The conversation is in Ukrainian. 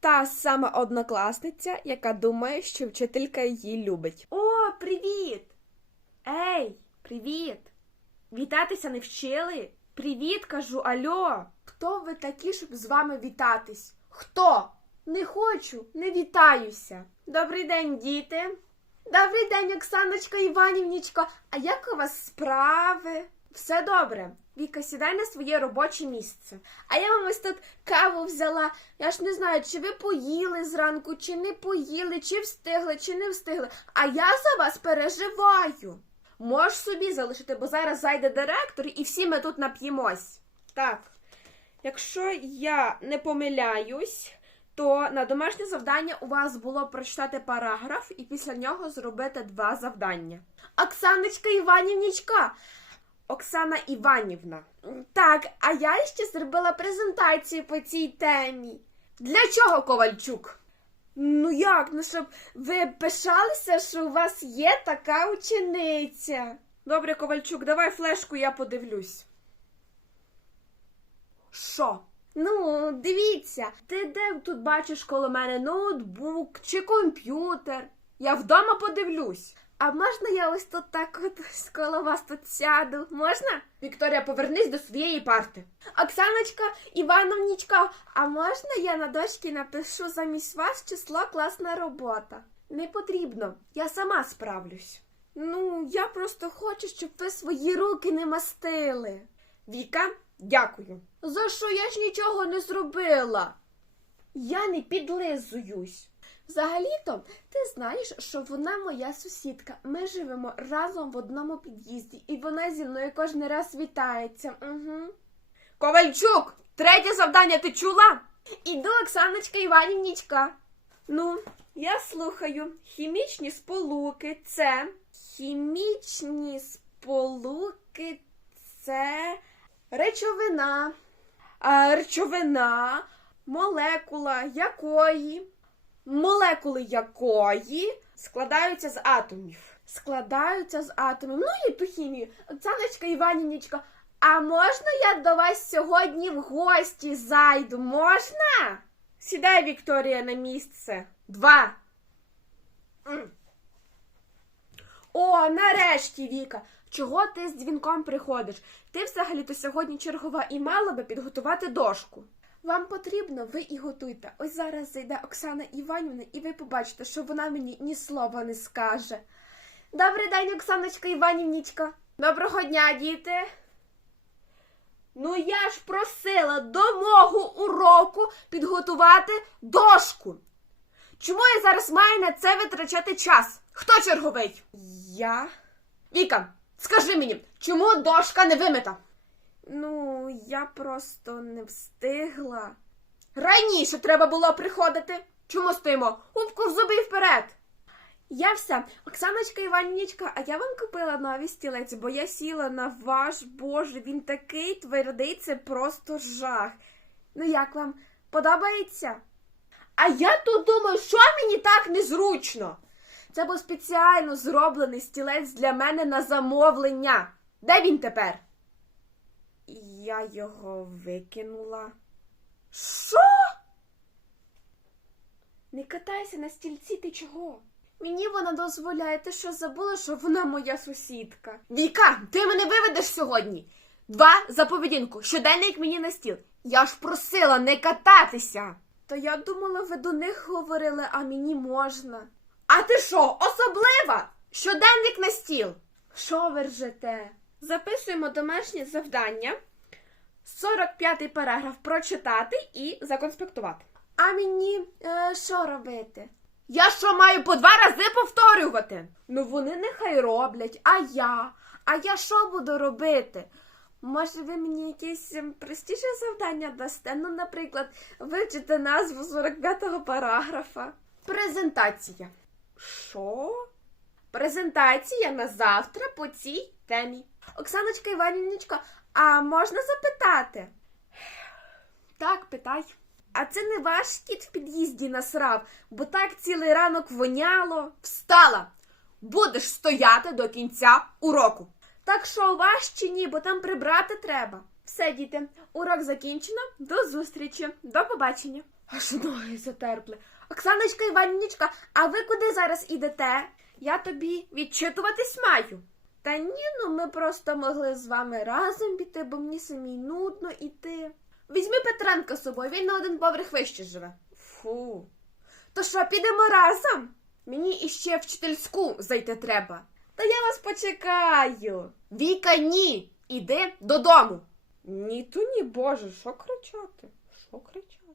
Та сама однокласниця, яка думає, що вчителька її любить. О, привіт! Ей, привіт! Вітатися не вчили? Привіт, кажу, альо. Хто ви такі, щоб з вами вітатись? Хто? Не хочу, не вітаюся. Добрий день, діти. Добрий день, Оксаночка Іванівнічко. А як у вас справи? Все добре. Віка, сідай на своє робоче місце. А я вам ось тут каву взяла. Я ж не знаю, чи ви поїли зранку, чи не поїли, чи встигли, чи не встигли. А я за вас переживаю. Можеш собі залишити, бо зараз зайде директор і всі ми тут нап'ємось. Так, якщо я не помиляюсь, то на домашнє завдання у вас було прочитати параграф і після нього зробити два завдання. Оксаночка Іванівнічка, Оксана Іванівна. Так, а я ще зробила презентацію по цій темі. Для чого Ковальчук? Ну як? Ну щоб ви пишалися, що у вас є така учениця. Добре, Ковальчук, давай флешку, я подивлюсь. Що? Ну, дивіться, ти де тут бачиш коло мене ноутбук чи комп'ютер? Я вдома подивлюсь. А можна я ось тут так от коло вас тут сяду? Можна? Вікторія, повернись до своєї парти. Оксаночка Івановнічка, а можна я на дошці напишу замість вас число класна робота? Не потрібно, я сама справлюсь. Ну, я просто хочу, щоб ви свої руки не мастили. Віка, дякую. За що я ж нічого не зробила? Я не підлизуюсь. Взагалі-то, ти знаєш, що вона моя сусідка. Ми живемо разом в одному під'їзді, і вона зі мною кожен раз вітається. Угу. Ковальчук, третє завдання ти чула? Іду, Оксаночка Іванівнічка. Ну, я слухаю. Хімічні сполуки це. Хімічні сполуки це речовина. А, речовина, молекула якої молекули якої складаються з атомів. Складаються з атомів. Ну і ту хімію. Оксаночка Іванівнічка, а можна я до вас сьогодні в гості зайду? Можна? Сідай, Вікторія, на місце. Два. О, нарешті, Віка. Чого ти з дзвінком приходиш? Ти взагалі-то сьогодні чергова і мала би підготувати дошку. Вам потрібно, ви і готуйте. Ось зараз зайде Оксана Іванівна, і ви побачите, що вона мені ні слова не скаже. Добрий день, Оксаночка Іванівнічка. Доброго дня, діти. Ну я ж просила до мого уроку підготувати дошку. Чому я зараз маю на це витрачати час? Хто черговий? Я. Віка, скажи мені, чому дошка не вимита? Ну, я просто не встигла. Раніше треба було приходити. Чому стоїмо? Губку в зуби і вперед. Я все, Оксаночка Іванівнічка, а я вам купила нові стілець, бо я сіла на ваш боже, він такий твердий, це просто жах. Ну як вам подобається? А я тут думаю, що мені так незручно. Це був спеціально зроблений стілець для мене на замовлення. Де він тепер? Я його викинула. Що? Не катайся на стільці, ти чого? Мені вона дозволяє, ти що забула, що вона моя сусідка. Віка, ти мене виведеш сьогодні. Два за поведінку. Щоденник мені на стіл. Я ж просила не кататися. То я думала, ви до них говорили, а мені можна. А ти що, особлива? Щоденник на стіл. Що ви ржете? Записуємо домашнє завдання. 45-й параграф прочитати і законспектувати. А мені е, що робити? Я що маю по два рази повторювати? Ну вони нехай роблять, а я. А я що буду робити? Може, ви мені якесь ем, простіше завдання дасте? Ну, наприклад, вивчити назву 45-го параграфа. Презентація. Що? Презентація на завтра по цій темі. Оксаночка Іванівничка, а можна запитати? Так, питай. А це не ваш кіт в під'їзді насрав, бо так цілий ранок воняло. Встала! Будеш стояти до кінця уроку. Так що у вас чи ні, бо там прибрати треба. Все, діти, урок закінчено. До зустрічі, до побачення. Аж ноги затерпли. Оксаночка Іваннічка, а ви куди зараз ідете? Я тобі відчитуватись маю. Та ні, ну ми просто могли з вами разом піти, бо мені самій нудно іти. Візьми Петренка з собою, він на один поверх вище живе. Фу. То що, підемо разом? Мені іще вчительську зайти треба. Та я вас почекаю. Віка, ні. Іди додому. Ні, то ні, боже, що кричати? Що кричати?